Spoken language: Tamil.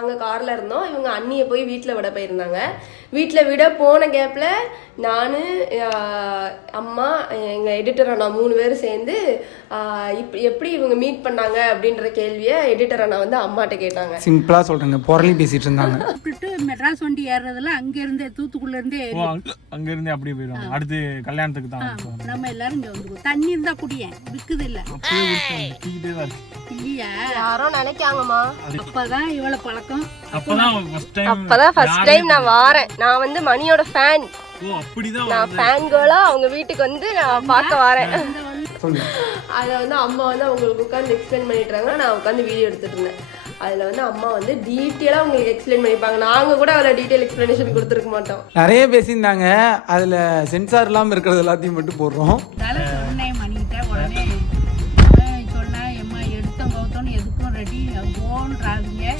நாங்க கார்ல இருந்தோம். இவங்க அண்ணியை போய் வீட்டுல விட போயிருந்தாங்க. வீட்டுல விட போன கேப்ல நானு அம்மா எங்க எடிட்டர் அண்ணா 3 பேரும் சேர்ந்து எப்படி இவங்க மீட் பண்ணாங்க அப்படின்ற கேள்வியை எடிட்டர் அண்ணா வந்து அம்மாட்ட கேட்டாங்க. சிம்பிளா சொல்றேங்க, பொருளி பேசிட்டு இருந்தாங்க. மெட்ராஸ் வண்டி ஏறதுல அங்க இருந்தே தூத்துக்குள்ள இருந்தே அங்க இருந்தே அப்படியே போயிடும். அடுத்து கல்யாணத்துக்கு தான் நம்ம எல்லாரும் இங்க வந்துருவோம். தண்ணி இருந்தா குடியேன், விக்குது இல்ல இல்லையா? யாரோ நினைக்காங்கம்மா. அப்பதான் இவ்வளவு பழக்கம். அப்பதான் ஃபர்ஸ்ட் டைம் நான் வாரேன். நான் வந்து மணியோட ஃபேன். நான் ஃபேன் கேர்லா அவங்க வீட்டுக்கு வந்து நான் பார்க்க வரேன். அதை வந்து அம்மா வந்து அவங்களுக்கு உட்காந்து எக்ஸ்பிளைன் பண்ணிட்டுறாங்க. நான் உட்காந்து வீடியோ எடுத்துட்டு இருந்தேன். அதில் வந்து அம்மா வந்து டீட்டெயிலாக உங்களுக்கு எக்ஸ்பிளைன் பண்ணிப்பாங்க. நாங்கள் கூட அதில் டீட்டெயில் எக்ஸ்பிளனேஷன் கொடுத்துருக்க மாட்டோம். நிறைய பேசியிருந்தாங்க. அதில் சென்சார் இல்லாமல் இருக்கிறது எல்லாத்தையும் மட்டும் போடுறோம். மணிக்கிட்ட உடனே சொன்னேன், எம்மா எடுத்தோம் கவுத்தோன்னு எதுக்கும் ரெடி போன்றாங்க.